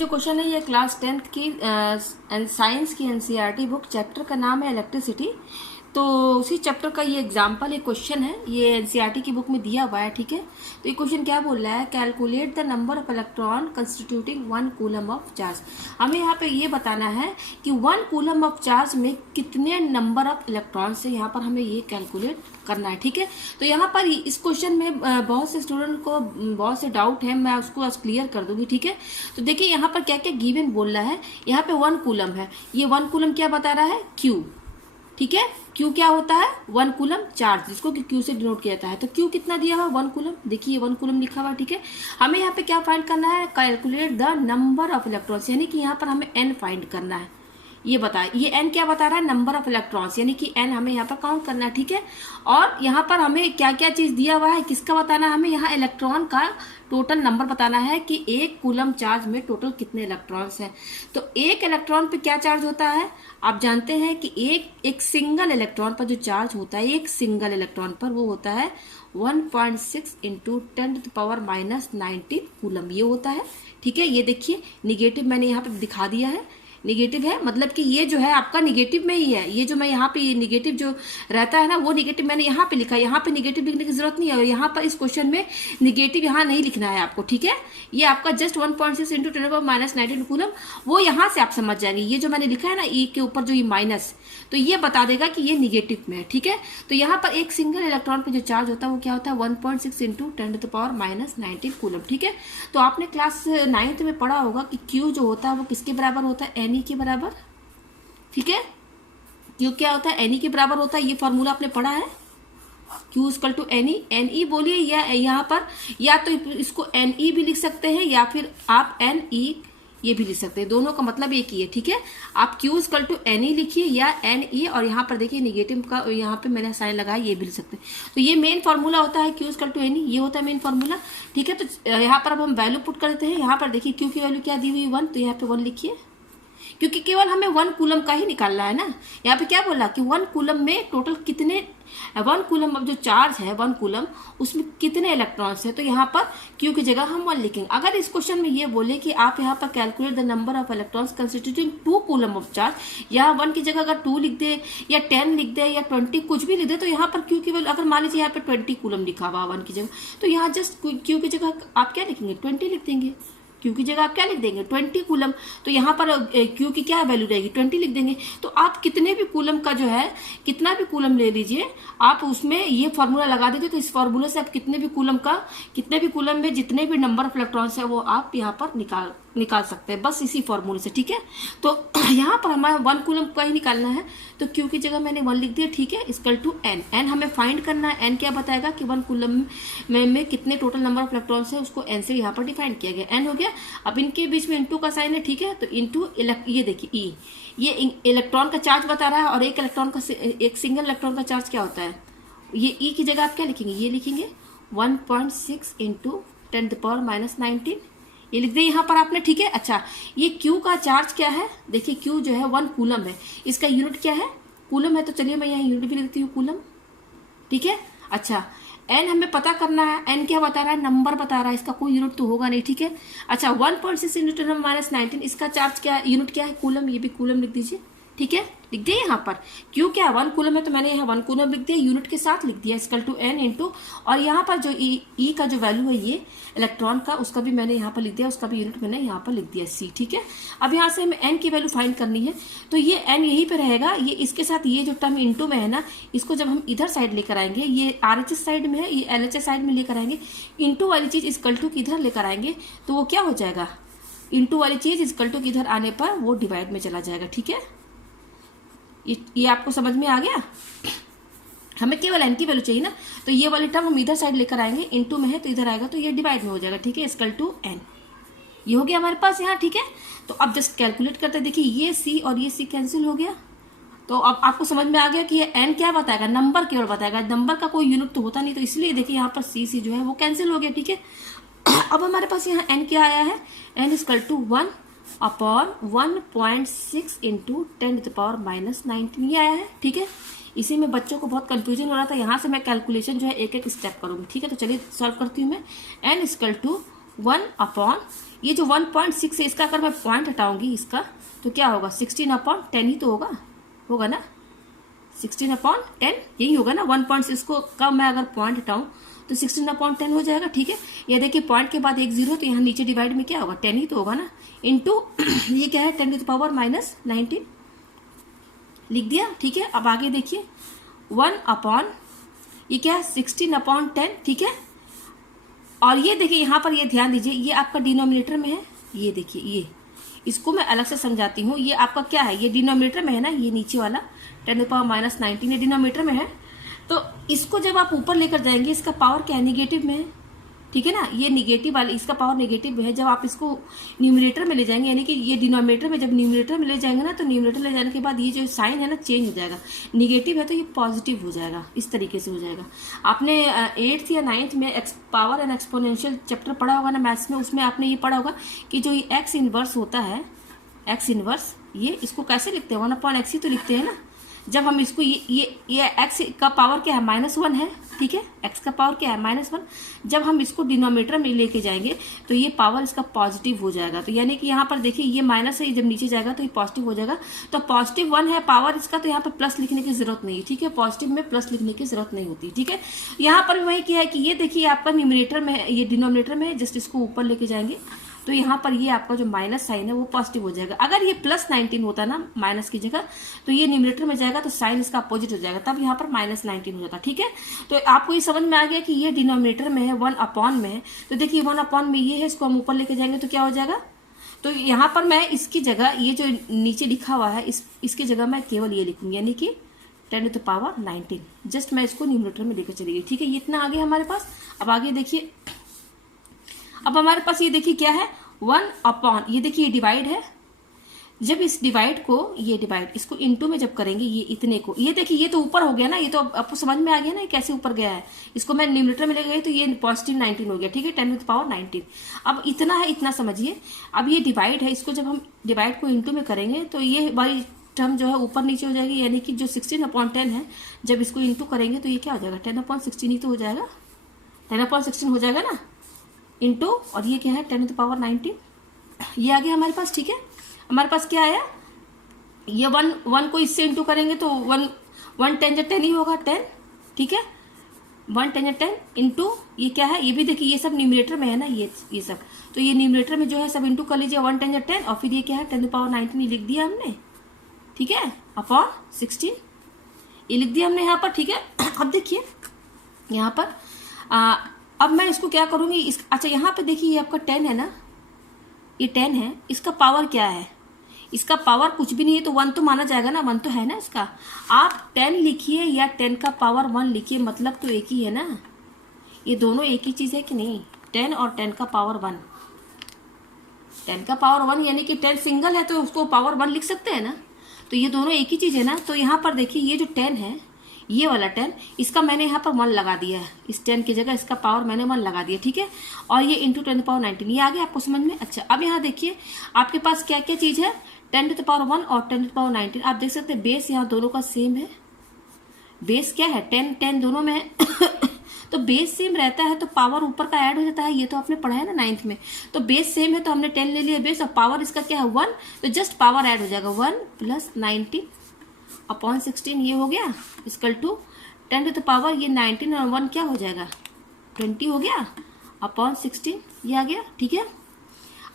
जो क्वेश्चन है ये क्लास 10th की साइंस की एनसीईआरटी बुक, चैप्टर का नाम है इलेक्ट्रिसिटी। तो उसी चैप्टर का ये एग्जाम्पल एक क्वेश्चन है, ये एनसीईआरटी की बुक में दिया हुआ है। ठीक है, तो ये क्वेश्चन क्या बोल रहा है, calculate the number of electron constituting 1 coulomb of charge. हमें यहाँ पे ये बताना है कि 1 कूलम ऑफ चार्ज में कितने नंबर ऑफ इलेक्ट्रॉन्स है, यहाँ पर हमें ये कैलकुलेट करना है। ठीक है, तो यहाँ पर इस क्वेश्चन में बहुत से स्टूडेंट को बहुत से डाउट है, मैं उसको आज क्लियर कर दूंगी। ठीक है, तो देखिए यहाँ पर क्या क्या गिवन बोल रहा है। यहाँ पे 1 कूलम है, ये 1 कूलम क्या बता रहा है, क्यू। ठीक है, क्यू क्या होता है, 1 कूलम चार्ज, जिसको कि क्यू से डिनोट किया जाता है। तो क्यू कितना दिया हुआ, 1 कूलम। देखिए 1 कूलम लिखा हुआ। ठीक है, हमें यहाँ पे क्या फाइंड करना है, calculate the number of electrons, यानी कि यहाँ पर हमें एन फाइंड करना है। ये बताए, ये एन क्या बता रहा है, नंबर ऑफ इलेक्ट्रॉन्स, यानी कि एन हमें यहाँ पर काउंट करना है। ठीक है, और यहाँ पर हमें क्या क्या चीज दिया हुआ है, किसका बताना है, हमें यहाँ इलेक्ट्रॉन का टोटल नंबर बताना है कि 1 कूलम चार्ज में टोटल कितने इलेक्ट्रॉन्स हैं। तो एक इलेक्ट्रॉन पे क्या चार्ज होता है, आप जानते हैं कि एक सिंगल इलेक्ट्रॉन पर जो चार्ज होता है, एक सिंगल इलेक्ट्रॉन पर वो होता है 1.6 इंटू 10⁻⁻19 कूलम, ये होता है। ठीक है, ये देखिए निगेटिव मैंने यहाँ पे दिखा दिया है, निगेटिव है, मतलब कि ये जो है आपका निगेटिव में ही है। ये जो मैं यहाँ पे निगेटिव जो रहता है ना, वो निगेटिव मैंने यहाँ पे लिखा है। यहाँ पे निगेटिव लिखने की जरूरत नहीं है, और यहाँ पर इस क्वेश्चन में निगेटिव यहाँ नहीं लिखना है आपको। ठीक है, ये आपका जस्ट 1.6 इंटू 10⁻⁻19 कूलम, वो यहाँ से आप समझ जाएंगे। ये जो मैंने लिखा है ना, ई के ऊपर जो ये माइनस, तो ये बता देगा कि ये निगेटिव में है। ठीक है, तो यहाँ पर एक सिंगल इलेक्ट्रॉन पे जो चार्ज होता है वो क्या होता है, 1.6 इंटू 10⁻⁻19 कूलम। ठीक है, तो आपने क्लास 9th में पढ़ा होगा कि क्यू जो होता है वो किसके बराबर होता है, एन ई के बराबर। ठीक है, क्यू क्या होता है, एन ई के बराबर होता है, ये फॉर्मूला आपने पढ़ा है, Q equal to N E बोलिए, या यहाँ पर या तो इसको एन ई भी लिख सकते हैं, या फिर आप एन ई ये भी लिख सकते हैं, दोनों का मतलब एक ही है। ठीक है, आप Q equal to N E लिखिए या एन ई, और यहाँ पर देखिए निगेटिव का यहाँ पे मैंने साइन लगाया, ये भी लिख सकते हैं। तो ये मेन फॉर्मूला होता है Q equal to N E, ये होता है मेन फॉर्मूला। ठीक है, तो यहाँ पर अब हम वैल्यू पुट करते हैं। यहाँ पर देखिए Q की वैल्यू क्या दी हुई, 1, तो यहाँ पे 1 लिखिए, क्योंकि केवल हमें 1 कूलम का ही निकालना है ना। यहाँ पे क्या बोला कि 1 कूलम में टोटल कितने, 1 कूलम अब जो चार्ज है 1 कूलम, उसमें कितने इलेक्ट्रॉन्स है। तो यहाँ पर क्यू की जगह हम 1 लिखेंगे। अगर इस क्वेश्चन में ये बोले कि आप यहाँ पर calculate the number of electrons constituting 2 coulomb of charge, यहाँ 1 की जगह अगर 2 लिख दे या 10 लिख दे या 20 कुछ भी लिख दे, तो यहाँ पर क्यू की वैल्यू, अगर मान लीजिए यहाँ पे 20 कूलम लिखा हुआ 1 की जगह, तो यहाँ जस्ट क्यू की जगह आप क्या लिखेंगे, 20 लिख देंगे। क्यू की जगह आप क्या लिख देंगे, 20 कूलम। तो यहाँ पर क्यू की क्या वैल्यू रहेगी, 20 लिख देंगे। तो आप कितने भी कूलम का जो है, कितना भी कूलम ले लीजिए, आप उसमें ये फॉर्मूला लगा देते, तो इस फॉर्मूले से आप कितने भी कूलम में जितने भी नंबर ऑफ इलेक्ट्रॉन्स है वो आप यहाँ पर निकाल सकते हैं, बस इसी फॉर्मूले से। ठीक है, तो यहाँ पर हमारा 1 कूलम का ही निकालना है, तो क्यू की जगह मैंने 1 लिख दिया। ठीक है, इक्वल टू एन, एन हमें फाइंड करना है। एन क्या बताएगा कि 1 कूलम में कितने टोटल नंबर ऑफ इलेक्ट्रॉन्स है, उसको एन से यहाँ पर डिफाइन किया गया, एन हो गया। अब इनके बीच में इंटू का साइन है। ठीक है, तो इंटू ये देखिए ई, ये इलेक्ट्रॉन का चार्ज बता रहा है, और एक सिंगल इलेक्ट्रॉन का चार्ज क्या होता है, ये ई की जगह आप क्या लिखेंगे, ये लिखेंगे 1.6 इंटू 10⁻⁻19, ये लिख दे यहाँ पर आपने। ठीक है, अच्छा ये Q का चार्ज क्या है, देखिए Q जो है 1 कूलम है, इसका यूनिट क्या है, कूलम है, तो चलिए मैं यहाँ यूनिट भी लिखती हूँ, कूलम। ठीक है, अच्छा n हमें पता करना है, n क्या बता रहा है, नंबर बता रहा है, इसका कोई यूनिट तो होगा नहीं। ठीक है, अच्छा 1.6 इंटू 10⁻⁻19, इसका चार्ज क्या है, यूनिट क्या है, कूलम, ये भी कूलम लिख दीजिए। ठीक है, लिख दिया यहाँ पर, क्यों क्या 1 कूलम है, तो मैंने यहाँ 1 कूलम लिख दिया, यूनिट के साथ लिख दिया, इक्वल टू एन इंटू, और यहाँ पर जो ई का जो वैल्यू है ये इलेक्ट्रॉन का, उसका भी मैंने यहाँ पर लिख दिया, उसका भी यूनिट मैंने यहाँ पर लिख दिया, सी। ठीक है, अब यहाँ से हमें एन की वैल्यू फाइंड करनी है, तो ये एन यहीं पे रहेगा, ये इसके साथ ये जो टर्म इंटू में है ना, इसको जब हम इधर साइड लेकर आएंगे, ये RHS साइड में है, ये LHS साइड में लेकर आएंगे, इंटू वाली चीज इक्वल टू किधर लेकर आएंगे, तो वो क्या हो जाएगा, इंटू वाली चीज इक्वल टू किधर आने पर वो डिवाइड में चला जाएगा। ठीक है, ये आपको समझ में आ गया, हमें केवल एन की वैल्यू चाहिए ना, तो ये वाली टर्म हम इधर साइड लेकर आएंगे, इनटू में है तो इधर आएगा, तो ये डिवाइड में हो जाएगा। ठीक है, इक्वल टू एन, ये हो गया हमारे पास यहाँ। ठीक है, तो अब जस्ट कैलकुलेट करते हैं, देखिए ये सी और ये सी कैंसिल हो गया, तो अब आपको समझ में आ गया कि ये एन क्या बताएगा, नंबर केवल बताएगा, नंबर का कोई यूनिट तो होता नहीं, तो इसलिए देखिए यहाँ पर सी जो है वो कैंसिल हो गया। ठीक है, अब हमारे पास यहाँ एन क्या आया है, N equal to 1 upon 1.6 into 10⁻⁻19 ये आया है। ठीक है, इसी में बच्चों को बहुत कंफ्यूजन हो रहा था, यहाँ से मैं कैलकुलेशन जो है एक एक स्टेप करूंगी। ठीक है, तो चलिए सॉल्व करती हूँ मैं। n इक्वल टू 1 अपॉन ये जो 1.6 है इसका अगर मैं पॉइंट हटाऊंगी इसका तो क्या होगा 16 अपॉन 10 ही तो होगा ना 16 अपॉन 10 यही होगा ना 1.6 को का मैं अगर पॉइंट हटाऊं तो 16 अपॉन 10 हो जाएगा। ठीक है, ये देखिए पॉइंट के बाद एक जीरो तो यहाँ नीचे डिवाइड में क्या होगा 10 ही तो होगा ना, इंटू ये क्या है 10 टू द पावर माइनस 19 लिख दिया। ठीक है, अब आगे देखिए 1 अपॉन ये क्या है 16 अपॉन 10। ठीक है, और ये देखिए यहाँ पर ये ध्यान दीजिए ये आपका डिनोमिनेटर में है, ये देखिए ये इसको मैं अलग से समझाती हूँ। ये आपका क्या है, ये डिनोमिनेटर में है ना, ये नीचे वाला 10 टू द पावर माइनस 19 ये डिनोमिनेटर में है। तो इसको जब आप ऊपर लेकर जाएंगे इसका पावर क्या है निगेटिव में है। ठीक है ना, ये निगेटिव वाले इसका पावर नेगेटिव में है। जब आप इसको न्यूमरेटर में ले जाएंगे यानी कि ये डिनोमिनेटर में जब न्यूमरेटर में ले जाएंगे ना तो न्यूमरेटर ले जाने के बाद ये जो साइन है ना चेंज हो जाएगा, निगेटिव है तो ये पॉजिटिव हो जाएगा, इस तरीके से हो जाएगा। आपने 8th या 9th में पावर एंड एक्सपोनेंशियल चैप्टर पढ़ा होगा ना मैथ्स में, उसमें आपने ये पढ़ा होगा कि जो ये एक्स इनवर्स होता है, एक्स इनवर्स ये इसको कैसे लिखते हैं 1 अपॉन एक्स ही तो लिखते हैं ना। जब हम इसको ये एक्स का पावर क्या है -1 है। ठीक है, एक्स का पावर क्या है -1। जब हम इसको डिनोमिनेटर में लेके जाएंगे तो ये पावर इसका पॉजिटिव हो जाएगा। तो यानी कि यहाँ पर देखिए ये माइनस है, जब नीचे जाएगा तो ये पॉजिटिव हो जाएगा। तो पॉजिटिव 1 है पावर इसका, तो यहाँ पर प्लस लिखने की जरूरत नहीं है। ठीक है, पॉजिटिव में प्लस लिखने की जरूरत नहीं होती। ठीक है, यहाँ पर वही क्या है कि ये देखिए आपका न्यूमरेटर में है, ये डिनोमिनेटर में है, जस्ट इसको ऊपर लेके जाएंगे तो यहाँ पर ये आपका जो माइनस साइन है वो पॉजिटिव हो जाएगा। अगर ये +19 होता ना माइनस की जगह तो ये न्यूमरेटर में जाएगा तो साइन इसका अपोजिट हो जाएगा, तब यहाँ पर -19 हो जाता। ठीक है, तो आपको ये समझ में आ गया कि ये डिनोमिनेटर में है 1 अपॉन में है। तो देखिए 1 अपॉन में ये है, इसको हम ऊपर लेके जाएंगे तो क्या हो जाएगा। तो यहाँ पर मैं इसकी जगह ये जो नीचे लिखा हुआ है इसकी जगह मैं केवल ये लिखूंगी यानी कि 10 टू द पावर 19, जस्ट मैं इसको न्यूमरेटर में लेकर चली गई। ठीक है, ये इतना आगे हमारे पास। अब आगे देखिए, अब हमारे पास ये देखिए क्या है 1 अपॉन ये देखिए ये डिवाइड है। जब इस डिवाइड को ये डिवाइड इसको इनटू में जब करेंगे ये इतने को, ये देखिए ये तो ऊपर हो गया ना, ये तो आपको समझ में आ गया ना कैसे ऊपर गया है। इसको मैं न्यूमरेटर में ले गई तो ये पॉजिटिव 19 हो गया। ठीक है, 10 टू द पावर 19। अब इतना है, इतना समझिए। अब ये डिवाइड है, इसको जब हम डिवाइड को इंटू में करेंगे तो ये वाली टर्म जो है ऊपर नीचे हो जाएगी, यानी कि जो 16 अपॉन 10 है जब इसको इंटू करेंगे तो ये क्या हो जाएगा 10 अपॉन 16 ही तो हो जाएगा, 10 अपॉन 16 हो जाएगा ना इंटू, और ये क्या है 10 टू द पावर 19 ये आ गया हमारे पास। ठीक है, हमारे पास क्या आया, ये 1 को इससे इंटू करेंगे तो 1 10 10 ही होगा 10। ठीक है, 1 10 10 इंटू ये क्या है, ये भी देखिए ये सब न्यूमरेटर में है ना, ये सब तो ये न्यूमरेटर में जो है सब इंटू कर लीजिए 1 10 10 और फिर ये क्या है 10 टू द पावर 19 लिख दिया हमने। ठीक है, अपॉन 16 ये लिख दिया हमने यहाँ पर। ठीक है, अब देखिए यहाँ पर अब मैं इसको क्या करूंगी अच्छा यहाँ पे देखिए ये आपका 10 है ना, ये 10 है, इसका पावर क्या है, इसका पावर कुछ भी नहीं है तो 1 तो माना जाएगा ना, 1 तो है ना इसका। आप 10 लिखिए या 10 का पावर 1 लिखिए, मतलब तो एक ही है ना, ये दोनों एक ही चीज है कि नहीं। 10 और 10 का पावर 1, 10 का पावर 1 यानी कि 10 सिंगल है तो उसको पावर 1 लिख सकते हैं ना, तो ये दोनों एक ही चीज है ना। तो यहाँ पर देखिए ये जो 10 है, ये वाला 10, इसका मैंने यहाँ पर 1 लगा दिया है, इस 10 की जगह इसका पावर मैंने 1 लगा दिया। ठीक है, और ये इंटू 10 टू द पावर 19 ये आ गया आपको समझ में। अच्छा, अब यहाँ देखिए आपके पास क्या क्या चीज है, 10 टू द पावर 1 और 10 टू द पावर 19। आप देख सकते हैं बेस यहाँ दोनों का सेम है, बेस क्या है 10 10 दोनों में है तो बेस सेम रहता है तो पावर ऊपर का ऐड हो जाता है, ये तो आपने पढ़ा है ना 9th में। तो बेस सेम है तो हमने 10 ले लिया बेस, और पावर इसका क्या है 1, तो जस्ट पावर ऐड हो जाएगा 1 प्लस 19 अपॉन 16 ये हो गया equal to 10 to the power ये 19 और 1 क्या हो जाएगा 20 हो गया अपॉन 16 ये आ गया। ठीक है,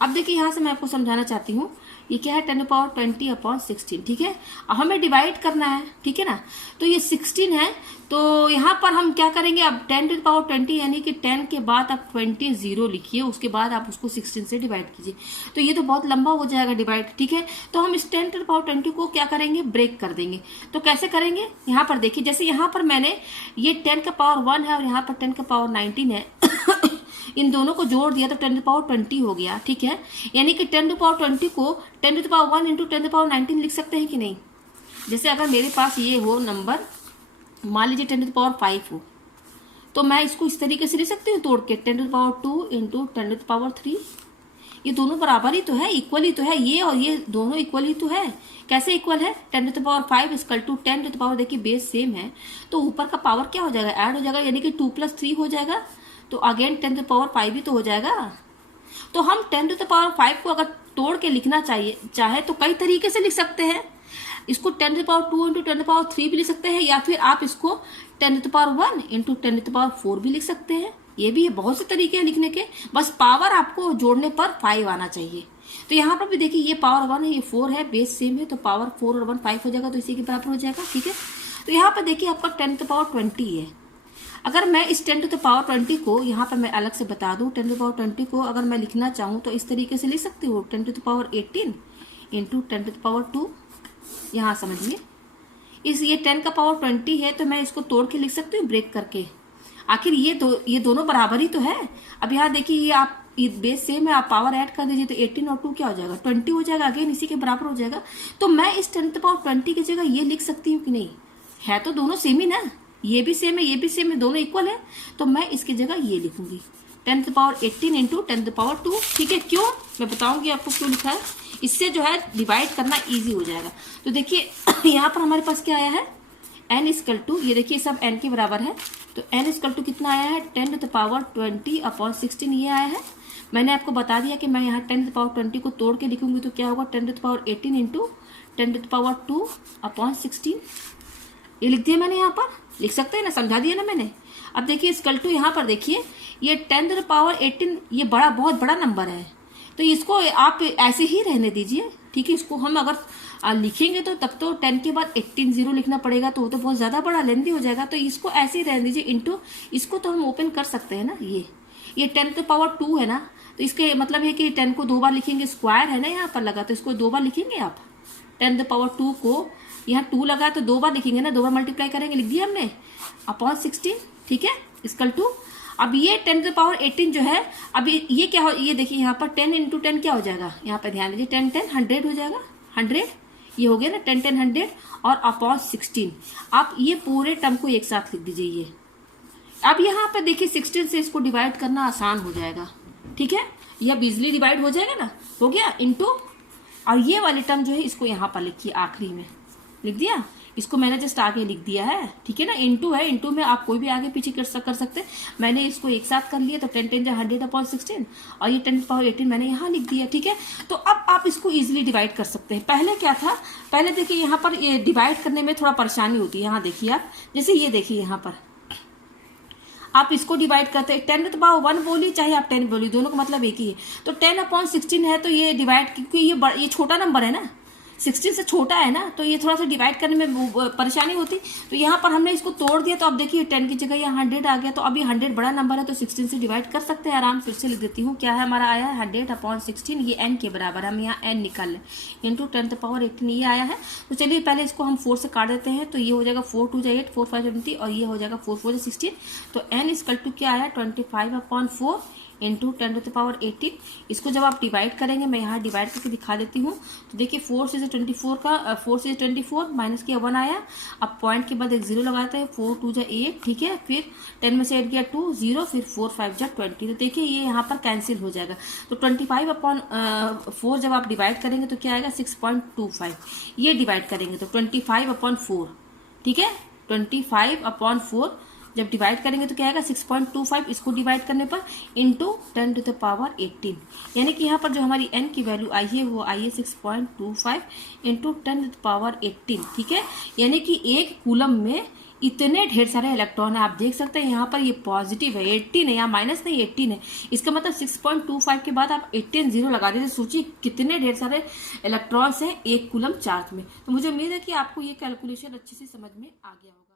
अब देखिए यहाँ से मैं आपको समझाना चाहती हूँ, ये क्या है 10 टू द पावर 20 अपॉन 16। ठीक है, अब हमें डिवाइड करना है। ठीक है ना, तो ये 16 है तो यहाँ पर हम क्या करेंगे, अब 10 टू द पावर 20 यानी कि 10 के बाद आप 20 0 लिखिए, उसके बाद आप उसको 16 से डिवाइड कीजिए, तो ये तो बहुत लंबा हो जाएगा डिवाइड। ठीक है, तो हम इस 10 टू द पावर 20 को क्या करेंगे ब्रेक कर देंगे। तो कैसे करेंगे, यहाँ पर देखिए जैसे यहाँ पर मैंने ये 10 का पावर 1 है और यहाँ पर 10 का पावर 19 है इन दोनों को जोड़ दिया तो 10 टू द पावर 20 हो गया। ठीक है, यानी कि 10 टू द पावर 20 को 10 to the power 1 into 10 to the power 19 लिख सकते हैं कि नहीं। जैसे अगर मेरे पास ये हो नंबर, मान लीजिए 10 टू द पावर 5 हो, तो मैं इसको इस तरीके से लिख सकती हूँ तोड़ के 10 to the power 2 into 10 to the power 3। ये दोनों बराबर ही तो है, इक्वल ही तो है, ये और ये दोनों इक्वल ही तो है। कैसे इक्वल है, 10 to the power 5 equal to 10 to the power, देखिए बेस सेम है तो ऊपर का पावर क्या हो जाएगा ऐड हो जाएगा, यानी कि 2 + 3 हो जाएगा, तो अगेन 10 टू द पावर 5 ही तो हो जाएगा। तो हम 10⁵ को अगर तोड़ के लिखना चाहे तो कई तरीके से लिख सकते हैं। इसको 10⁵2 इंटू 10⁵3 भी लिख सकते हैं, या फिर आप इसको 10⁵1 इंटू 10⁴ भी लिख सकते हैं। ये भी बहुत से तरीके हैं लिखने के, बस पावर आपको जोड़ने पर 5 आना चाहिए। तो यहाँ पर भी देखिए ये पावर 1 है, ये 4 है, बेस सेम है, तो पावर 4 और 1 5 हो जाएगा, तो इसी के बराबर हो जाएगा। ठीक है, तो यहाँ पर देखिए आपका 10⁻20 है। अगर मैं इस 10⁻20 को यहाँ पर मैं अलग से बता दूँ, 10⁻20 को अगर मैं लिखना चाहूँ तो इस तरीके से लिख सकती हूँ, 10⁻18 इंटू 10⁻2। यहाँ समझिए इस ये 10⁻20 है, तो मैं इसको तोड़ के लिख सकती हूँ ब्रेक करके। आखिर ये दोनों बराबर ही तो है। अब यहाँ देखिए ये आप ये बेस सेम है, आप पावर ऐड कर दीजिए तो 18 और 2 क्या हो जाएगा, 20 हो जाएगा, अगेन इसी के बराबर हो जाएगा। तो मैं इस 10⁻20 की जगह ये लिख सकती हूँ कि नहीं, है तो दोनों सेम ही ना, ये भी सेम है, ये भी सेम है, दोनों इक्वल है, तो मैं इसकी जगह ये लिखूंगी 10⁻18 इंटू 10⁻2। ठीक है, क्यों मैं बताऊंगी आपको क्यों लिखा है, इससे जो है डिवाइड करना इजी हो जाएगा। तो देखिए यहाँ पर हमारे पास क्या आया है, n इक्वल टू, ये देखिए सब n के बराबर है, तो n इक्वल टू कितना आया है, 10⁻20/16 ये आया है। मैंने आपको बता दिया कि मैं यहाँ 10⁻20 को तोड़ के लिखूंगी तो क्या होगा, 10⁻18 इंटू 10⁻2/16 ये लिख दिया मैंने, यहाँ पर लिख सकते हैं ना, समझा दिया ना मैंने। अब देखिए इक्वल टू, यहाँ पर देखिए ये 10⁻18 ये बहुत बड़ा नंबर है, तो इसको आप ऐसे ही रहने दीजिए। ठीक है, इसको हम अगर लिखेंगे तो तब तो 10 के बाद 18 0 लिखना पड़ेगा, तो वो तो बहुत ज़्यादा बड़ा लेंदी हो जाएगा, तो इसको ऐसे ही रहने दीजिए। इंटू इसको तो हम ओपन कर सकते हैं ना, ये 10⁻2 है ना, तो इसके मतलब है कि 10 को 2 बार लिखेंगे, स्क्वायर है ना यहाँ पर लगा, तो इसको 2 बार लिखेंगे आप। 10⁻2 को यहाँ 2 लगा तो 2 बार लिखेंगे ना, 2 बार मल्टीप्लाई करेंगे, लिख दिया हमने /16। ठीक है, इक्वल टू, अब ये 10⁻18 जो है, अब ये क्या हो, ये देखिए यहाँ पर 10 इंटू 10 क्या हो जाएगा, यहाँ पर ध्यान दीजिए, 10 10 100 हो जाएगा, 100 ये हो गया ना, 10 10 100 और /16। आप ये पूरे टर्म को एक साथ लिख दीजिए ये। अब यहाँ पर देखिए 16 से इसको डिवाइड करना आसान हो जाएगा। ठीक है, यह इजीली डिवाइड हो जाएगा ना, हो गया इंटू, और ये वाली टर्म जो है इसको यहाँ पर लिखिए, आखिरी में लिख दिया, इसको मैंने जस्ट आगे लिख दिया है। ठीक है ना, इंटू है, इंटू में आप कोई भी आगे पीछे कर सकते हैं, मैंने इसको एक साथ कर लिया, तो 10 10 100/16 और ये 10⁻18 मैंने यहाँ लिख दिया। ठीक है, तो अब आप इसको इजीली डिवाइड कर सकते हैं। पहले क्या था, पहले देखिए यहाँ पर ये डिवाइड करने में थोड़ा परेशानी होती है। यहाँ देखिए आप, जैसे ये देखिए यहाँ पर आप इसको डिवाइड करते हैं, 10⁻1 बोली चाहे आप 10 बोली, दोनों का मतलब एक ही है। तो 10/16 है, तो ये डिवाइड, क्योंकि ये छोटा नंबर है ना, 16 से छोटा है ना, तो ये थोड़ा सा डिवाइड करने में परेशानी होती। तो यहाँ पर हमने इसको तोड़ दिया, तो अब देखिए 10 की जगह यहाँ 100 आ गया, तो अब ये 100 बड़ा नंबर है, तो 16 से डिवाइड कर सकते हैं आराम। फिर से लिख देती हूँ, क्या है हमारा आया है 100/16, ये n के बराबर, हम यहाँ n निकाल लें, इंटू 10⁻18 ये आया है। तो चलिए पहले इसको हम 4 से काट देते हैं, तो ये हो जाएगा 4 2 8 4 5 20 और ये हो जाएगा 4 4 16। तो n इक्वल टू क्या आया, 25/4 इंटू 10⁻18। इसको जब आप डिवाइड करेंगे, मैं यहाँ डिवाइड करके दिखा देती हूँ, तो देखिए 4 से 24 का 4 से 24 माइनस किया 1 आया, अब पॉइंट के बाद एक 0 लगाते हैं, 4 2 8। ठीक है, फिर 10 में से 8 गया 2 0, फिर 4 5 20। तो देखिए ये यहाँ पर कैंसिल हो जाएगा। तो 25/4 जब आप डिवाइड करेंगे तो क्या आएगा, 6.25। ये डिवाइड करेंगे तो 25/4। ठीक है, 25/4 जब डिवाइड करेंगे तो क्या आएगा, 6.25। इसको डिवाइड करने पर इंटू 10⁻18, यानी कि यहाँ पर जो हमारी n की वैल्यू आई है वो आई है 6.25 इंटू 10⁻18। ठीक है, यानी कि एक कूलम में इतने ढेर सारे इलेक्ट्रॉन है। आप देख सकते हैं यहाँ पर ये पॉजिटिव है, 18 है, यहाँ माइनस नहीं 18 है। इसका मतलब 6.25 के बाद आप 18 0 लगा दीजिए, सोचिए कितने ढेर सारे इलेक्ट्रॉन्स हैं एक कूलम चार्ज में। तो मुझे उम्मीद है कि आपको ये कैलकुलेशन अच्छे से समझ में आ गया होगा।